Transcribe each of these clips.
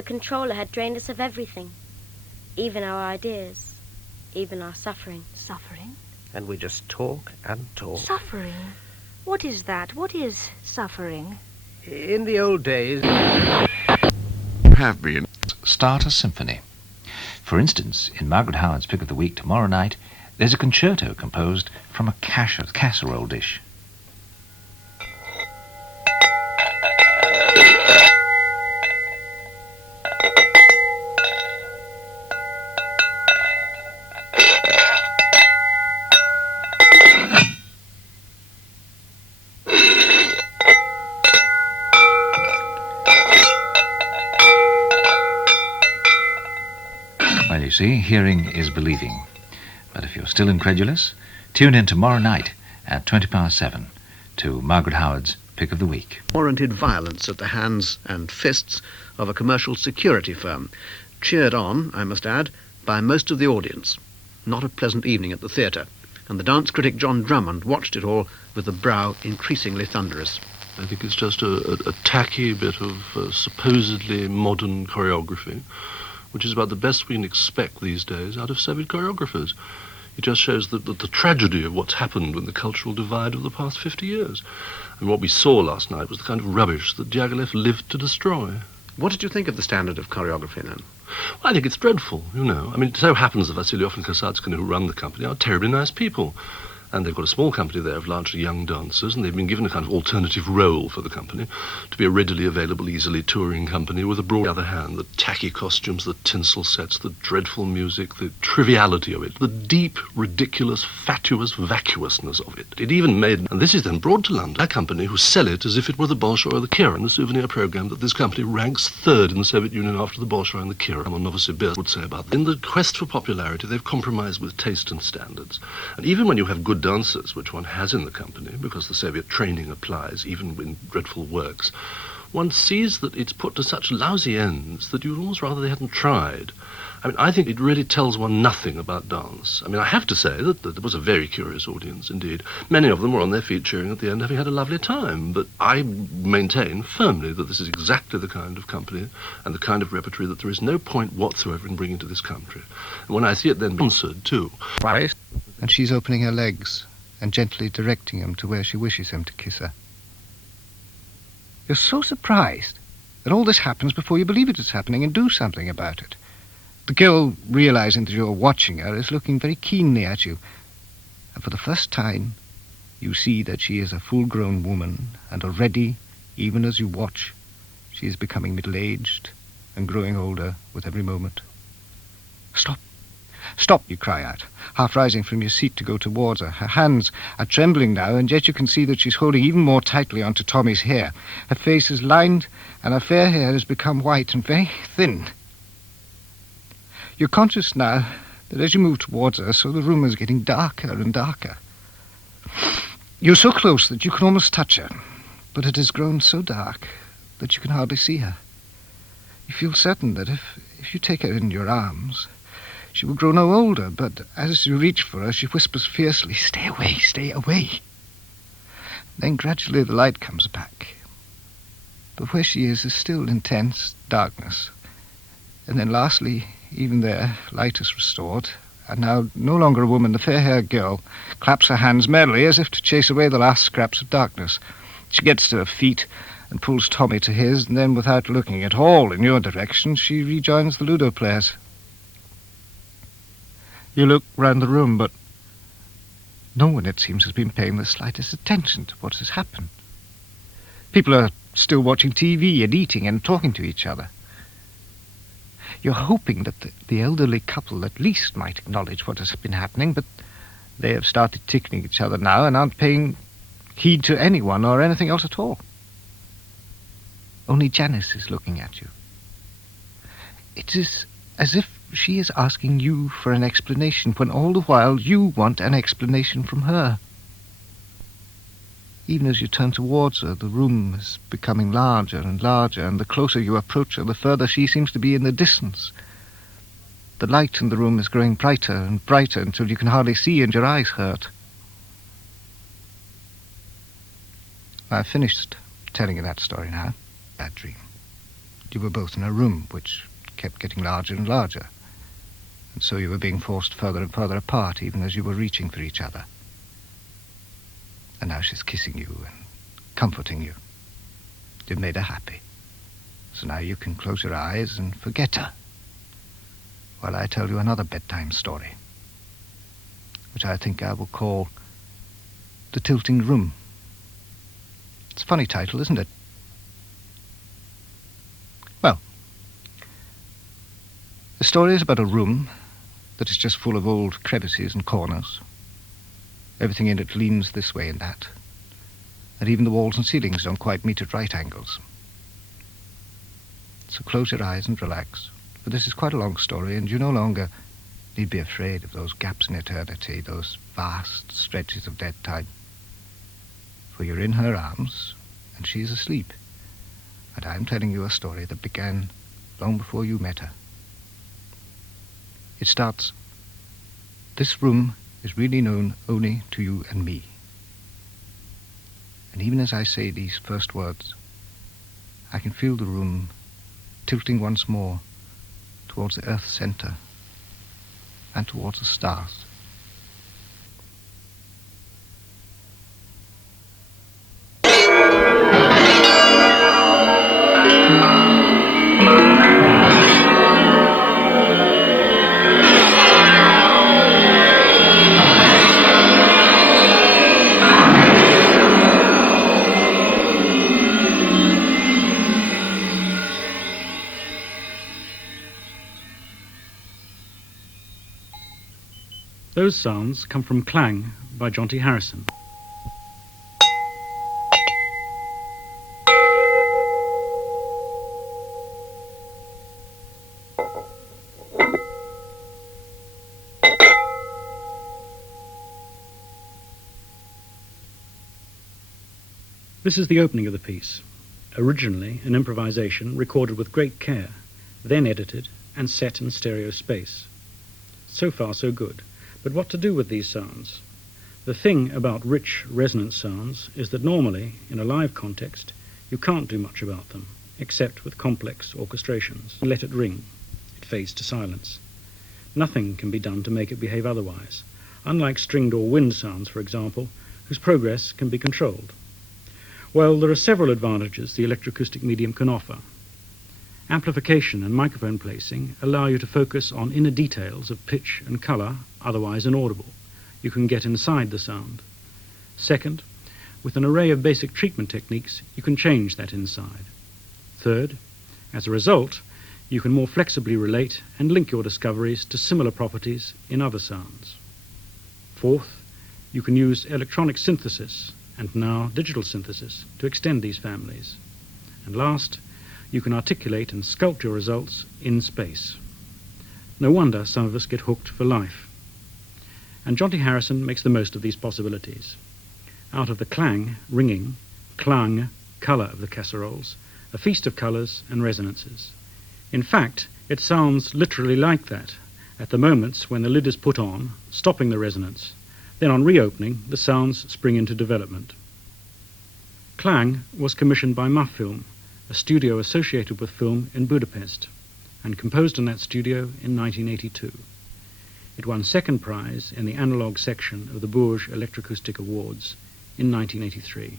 The controller had drained us of everything. Even our ideas. Even our suffering. Suffering? And we just talk and talk. Suffering? What is that? What is suffering? In the old days... Have been. Start a symphony. For instance, in Margaret Howard's Pick of the Week tomorrow night, there's a concerto composed from a casserole dish. Well, you see, hearing is believing. But if you're still incredulous, tune in tomorrow night at 7:20 to Margaret Howard's Pick of the Week. Warranted violence at the hands and fists of a commercial security firm, cheered on, I must add, by most of the audience. Not a pleasant evening at the theatre, and the dance critic John Drummond watched it all with a brow increasingly thunderous. I think it's just a tacky bit of supposedly modern choreography, which is about the best we can expect these days out of Soviet choreographers. It just shows the tragedy of what's happened with the cultural divide of the past 50 years. And what we saw last night was the kind of rubbish that Diaghilev lived to destroy. What did you think of the standard of choreography, then? Well, I think it's dreadful, you know. I mean, it so happens that Vassiliov and Kosatskine, who run the company, are terribly nice people. And they've got a small company there of largely young dancers, and they've been given a kind of alternative role for the company, to be a readily available, easily touring company with a broad other hand, the tacky costumes, the tinsel sets, the dreadful music, the triviality of it, the deep, ridiculous, fatuous vacuousness of it. It even made, and this is then brought to London, a company who sell it as if it were the Bolshoi or the Kira, the souvenir program that this company ranks third in the Soviet Union after the Bolshoi and the Kira. Novosibirsk would say about that. In the quest for popularity, they've compromised with taste and standards. And even when you have good dancers, which one has in the company, because the Soviet training applies, even in dreadful works, one sees that it's put to such lousy ends that you'd almost rather they hadn't tried. I mean, I think it really tells one nothing about dance. I mean, I have to say that there was a very curious audience indeed. Many of them were on their feet cheering at the end, having had a lovely time. But I maintain firmly that this is exactly the kind of company and the kind of repertory that there is no point whatsoever in bringing to this country. And when I see it then sponsored too. Right. And she's opening her legs and gently directing him to where she wishes him to kiss her. You're so surprised that all this happens before you believe it is happening and do something about it. The girl, realizing that you're watching her, is looking very keenly at you. And for the first time, you see that she is a full-grown woman, and already, even as you watch, she is becoming middle-aged and growing older with every moment. Stop! Stop, you cry out, half rising from your seat to go towards her. Her hands are trembling now, and yet you can see that she's holding even more tightly onto Tommy's hair. Her face is lined, and her fair hair has become white and very thin. You're conscious now that as you move towards her, so the room is getting darker and darker. You're so close that you can almost touch her, but it has grown so dark that you can hardly see her. You feel certain that if you take her in your arms, she will grow no older, but as you reach for her, she whispers fiercely, "Stay away, stay away." Then gradually the light comes back. But where she is still intense darkness. And then lastly, even there, light is restored, and now no longer a woman, the fair-haired girl claps her hands merrily as if to chase away the last scraps of darkness. She gets to her feet and pulls Tommy to his, and then without looking at all in your direction, she rejoins the Ludo players. You look round the room, but no one, it seems, has been paying the slightest attention to what has happened. People are still watching TV and eating and talking to each other. You're hoping that the elderly couple at least might acknowledge what has been happening, but they have started tickling each other now and aren't paying heed to anyone or anything else at all. Only Janice is looking at you. It is as if she is asking you for an explanation, when all the while you want an explanation from her. Even as you turn towards her, the room is becoming larger and larger, and the closer you approach her, the further she seems to be in the distance. The light in the room is growing brighter and brighter until you can hardly see and your eyes hurt. I've finished telling you that story now. Bad dream. You were both in a room which kept getting larger and larger, and so you were being forced further and further apart even as you were reaching for each other. And now she's kissing you and comforting you. You've made her happy. So now you can close your eyes and forget her while I tell you another bedtime story, which I think I will call The Tilting Room. It's a funny title, isn't it? Well, the story is about a room that is just full of old crevices and corners. Everything in it leans this way and that, and even the walls and ceilings don't quite meet at right angles. So close your eyes and relax, for this is quite a long story, and you no longer need be afraid of those gaps in eternity, those vast stretches of dead time. For you're in her arms, and she's asleep, and I'm telling you a story that began long before you met her. It starts, "This room is really known only to you and me." And even as I say these first words, I can feel the room tilting once more towards the Earth's center and towards the stars. Those sounds come from Klang by Jonty Harrison. This is the opening of the piece, originally an improvisation recorded with great care, then edited and set in stereo space. So far so good. But what to do with these sounds? The thing about rich resonant sounds is that normally, in a live context, you can't do much about them, except with complex orchestrations. Let it ring. It fades to silence. Nothing can be done to make it behave otherwise, unlike stringed or wind sounds, for example, whose progress can be controlled. Well, there are several advantages the electroacoustic medium can offer. Amplification and microphone placing allow you to focus on inner details of pitch and colour, otherwise inaudible. You can get inside the sound. Second, with an array of basic treatment techniques, you can change that inside. Third, as a result, you can more flexibly relate and link your discoveries to similar properties in other sounds. Fourth, you can use electronic synthesis and now digital synthesis to extend these families. And last, you can articulate and sculpt your results in space. No wonder some of us get hooked for life. And Jonty Harrison makes the most of these possibilities. Out of the clang, ringing, klang, colour of the casseroles, a feast of colours and resonances. In fact, it sounds literally like that at the moments when the lid is put on, stopping the resonance. Then on reopening, the sounds spring into development. Klang was commissioned by Muff Film, a studio associated with film in Budapest, and composed in that studio in 1982. It won second prize in the analogue section of the Bourges Electroacoustic Awards in 1983.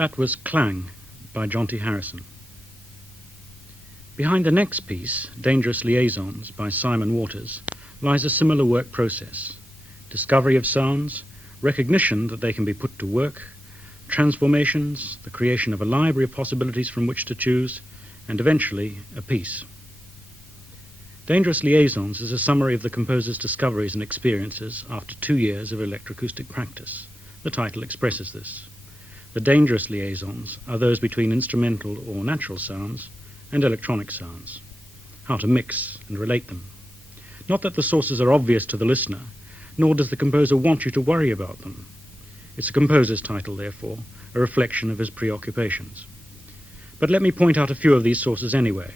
That was Klang by Jonty Harrison. Behind the next piece, Dangerous Liaisons by Simon Waters, lies a similar work process. Discovery of sounds, recognition that they can be put to work, transformations, the creation of a library of possibilities from which to choose, and eventually a piece. Dangerous Liaisons is a summary of the composer's discoveries and experiences after 2 years of electroacoustic practice. The title expresses this. The dangerous liaisons are those between instrumental or natural sounds and electronic sounds. How to mix and relate them. Not that the sources are obvious to the listener, nor does the composer want you to worry about them. It's a composer's title, therefore, a reflection of his preoccupations. But let me point out a few of these sources anyway.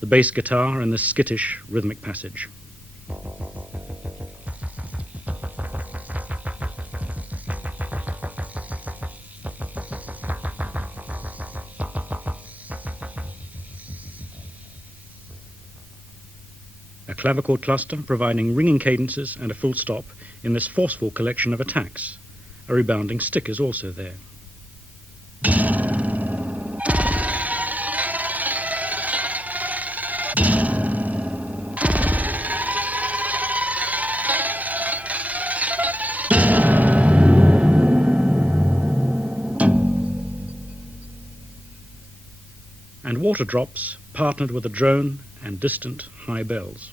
The bass guitar and the skittish rhythmic passage. A clavichord cluster providing ringing cadences and a full stop in this forceful collection of attacks. A rebounding stick is also there. And water drops partnered with a drone and distant high bells.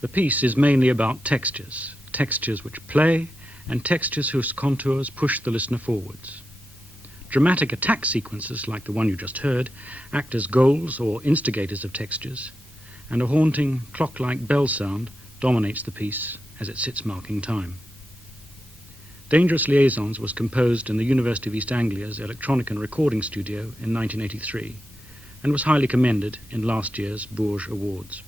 The piece is mainly about textures, textures which play, and textures whose contours push the listener forwards. Dramatic attack sequences, like the one you just heard, act as goals or instigators of textures, and a haunting, clock-like bell sound dominates the piece as it sits marking time. Dangerous Liaisons was composed in the University of East Anglia's Electronic and Recording Studio in 1983, and was highly commended in last year's Bourges Awards.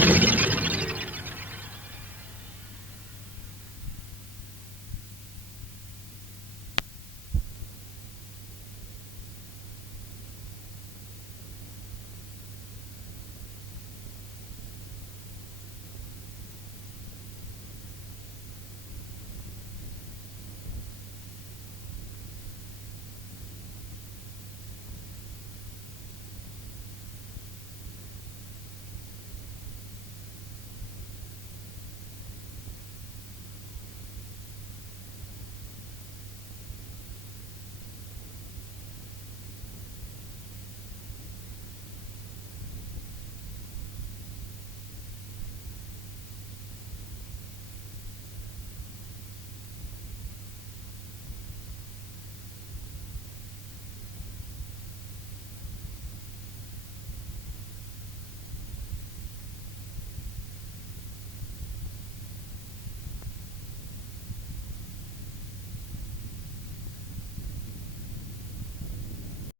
Thank you.